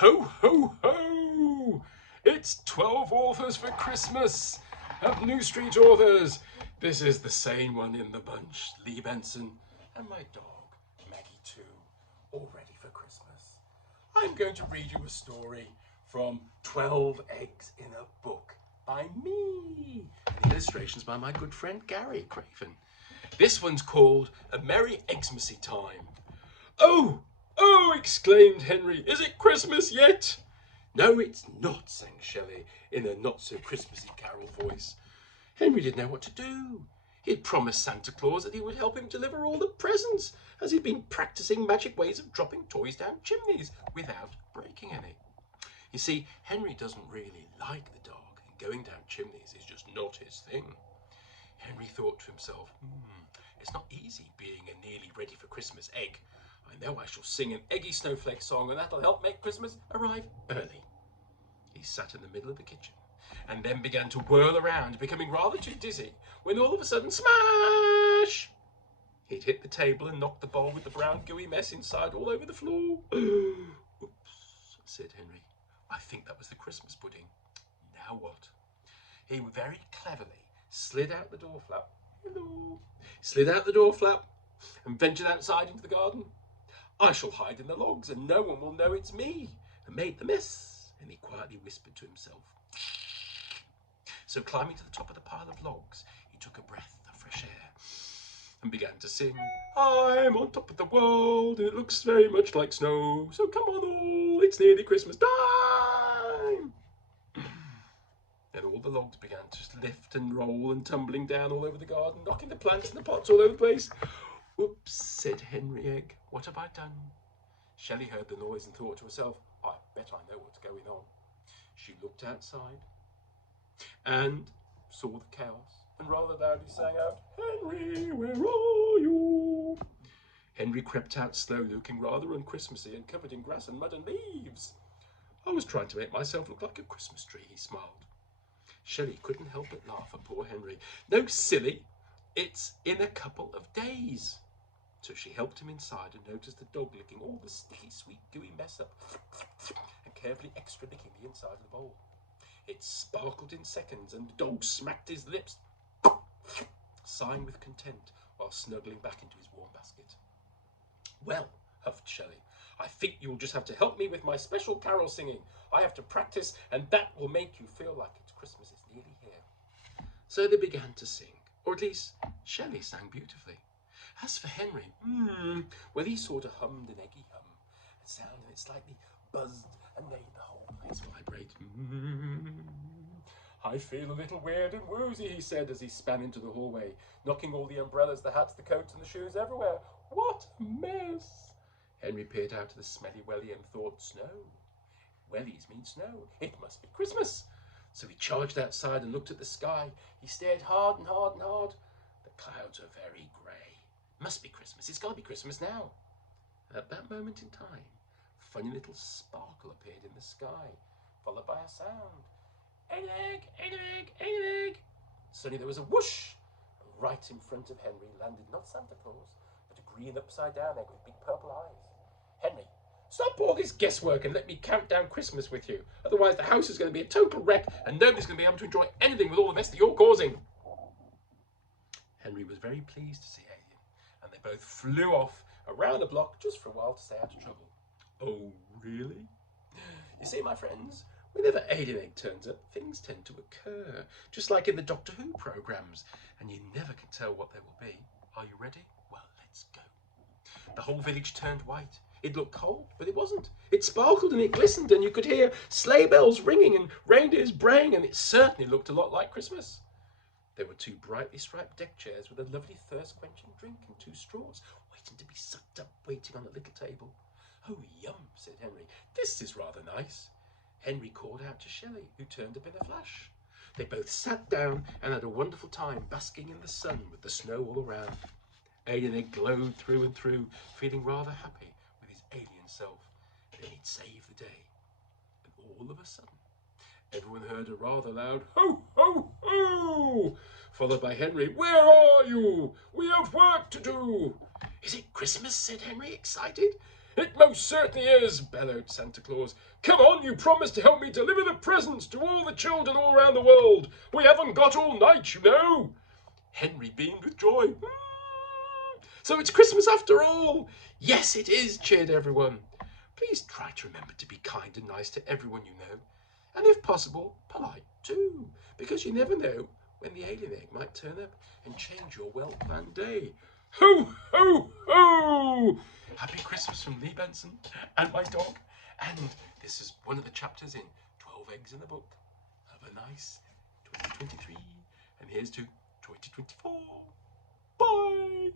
Ho, ho, ho! It's 12 authors for Christmas of New Street Authors. This is the sane one in the bunch, Lee Benson, and my dog, Maggie too, all ready for Christmas. I'm going to read you a story from 12 Eggs in a Book by me. And illustrations by my good friend Gary Craven. This one's called A Merry Xmas Time. Oh! Oh! Exclaimed Henry. Is it Christmas yet? No, it's not, sang Shelley in a not-so-Christmassy carol voice. Henry didn't know what to do. He had promised Santa Claus that he would help him deliver all the presents, as he'd been practicing magic ways of dropping toys down chimneys without breaking any. You see, Henry doesn't really like the dog, and going down chimneys is just not his thing. Henry thought to himself, it's not easy being a nearly ready for Christmas egg. I know I shall sing an eggy snowflake song, and that'll help make Christmas arrive early. He sat in the middle of the kitchen and then began to whirl around, becoming rather too dizzy, when all of a sudden, smash! He'd hit the table and knocked the bowl with the brown gooey mess inside all over the floor. Oops, said Henry. I think that was the Christmas pudding. Now what? He very cleverly slid out the door flap. Hello. Slid out the door flap and ventured outside into the garden. I shall hide in the logs and no one will know it's me who made the mess, and he quietly whispered to himself. So climbing to the top of the pile of logs, he took a breath of fresh air and began to sing, I'm on top of the world and it looks very much like snow, so come on all, it's nearly Christmas time. And all the logs began to lift and roll and tumbling down all over the garden, knocking the plants and the pots all over the place. Oops, said Henry Egg, what have I done? Shelley heard the noise and thought to herself, I bet I know what's going on. She looked outside and saw the chaos and rather loudly sang out, Henry, where are you? Henry crept out slowly, looking rather unchristmassy and covered in grass and mud and leaves. I was trying to make myself look like a Christmas tree, he smiled. Shelley couldn't help but laugh at poor Henry. No, silly, it's in a couple of days. So she helped him inside and noticed the dog licking all the sticky, sweet, gooey mess up and carefully extra licking the inside of the bowl. It sparkled in seconds and the dog smacked his lips, sighing with content while snuggling back into his warm basket. Well, huffed Shelley, I think you'll just have to help me with my special carol singing. I have to practice and that will make you feel like it's Christmas is nearly here. So they began to sing, or at least Shelley sang beautifully. As for Henry, well, he sort of hummed an eggy hum. It sounded and it slightly buzzed and made the whole place vibrate. I feel a little weird and woozy, he said as he span into the hallway, knocking all the umbrellas, the hats, the coats and the shoes everywhere. What a mess! Henry peered out of the smelly welly and thought, snow. Wellies mean snow. It must be Christmas. So he charged outside and looked at the sky. He stared hard and hard and hard. The clouds are very grey. Must be Christmas. It's got to be Christmas now. At that moment in time, a funny little sparkle appeared in the sky, followed by a sound. Egg, egg, egg, egg, egg. Suddenly there was a whoosh. Right in front of Henry landed not Santa Claus, but a green upside-down egg with big purple eyes. Henry, stop all this guesswork and let me count down Christmas with you. Otherwise the house is going to be a total wreck and nobody's going to be able to enjoy anything with all the mess that you're causing. Henry was very pleased to see Alien, and they both flew off around the block just for a while to stay out of trouble. Oh, really? You see, my friends, whenever Alien Egg turns up, things tend to occur, just like in the Doctor Who programmes, and you never can tell what they will be. Are you ready? Well, let's go. The whole village turned white. It looked cold, but it wasn't. It sparkled and it glistened, and you could hear sleigh bells ringing and reindeers braying, and it certainly looked a lot like Christmas. There were 2 brightly striped deck chairs with a lovely thirst-quenching drink and 2 straws, waiting to be sucked up, waiting on a little table. Oh, yum, said Henry. This is rather nice. Henry called out to Shelley, who turned up in a flash. They both sat down and had a wonderful time, basking in the sun with the snow all around. Alien Egg glowed through and through, feeling rather happy with his alien self. Then he'd save the day. And all of a sudden, everyone heard a rather loud ho, ho, ho, followed by Henry, where are you? We have work to do. Is it Christmas? Said Henry, excited. It most certainly is, bellowed Santa Claus. Come on, you promised to help me deliver the presents to all the children all around the world. We haven't got all night, you know. Henry beamed with joy. So it's Christmas after all. Yes, it is, cheered everyone. Please try to remember to be kind and nice to everyone you know. And if possible, polite too. Because you never know when the alien egg might turn up and change your well-planned day. Ho, ho, ho! Happy Christmas from Lee Benson and my dog. And this is one of the chapters in 12 Eggs in the Book. Have a nice 2023. And here's to 2024. Bye!